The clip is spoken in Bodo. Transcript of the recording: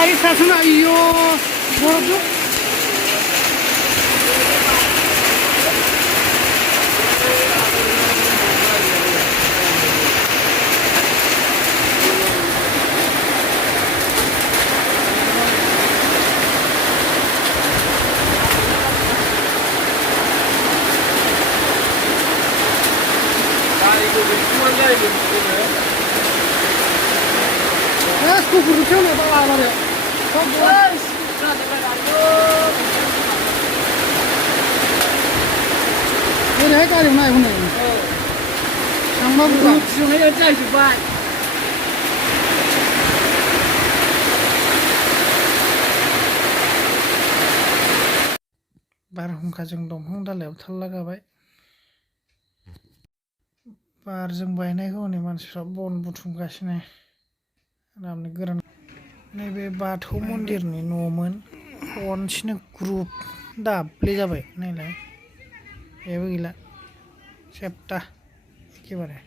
गाड़ी सासना इयो बरफ kukur sana tak lama deh. Fokus. Ini hai kali mana ini? Sama bukan? Sungai ada juga. बारहुंखाजों दंफां दालायाव थाल्ला गाबाय बारजों बायनायखौ हनै मानसिफ्रा बन बुथुमगासिनो आरामनो गोरान नैबे बाथौ मन्दिरनि न'मोन खनसेनो ग्रुप दाब्ले जाबाय नायलाय जेबो गैला सेबथा एखेबारे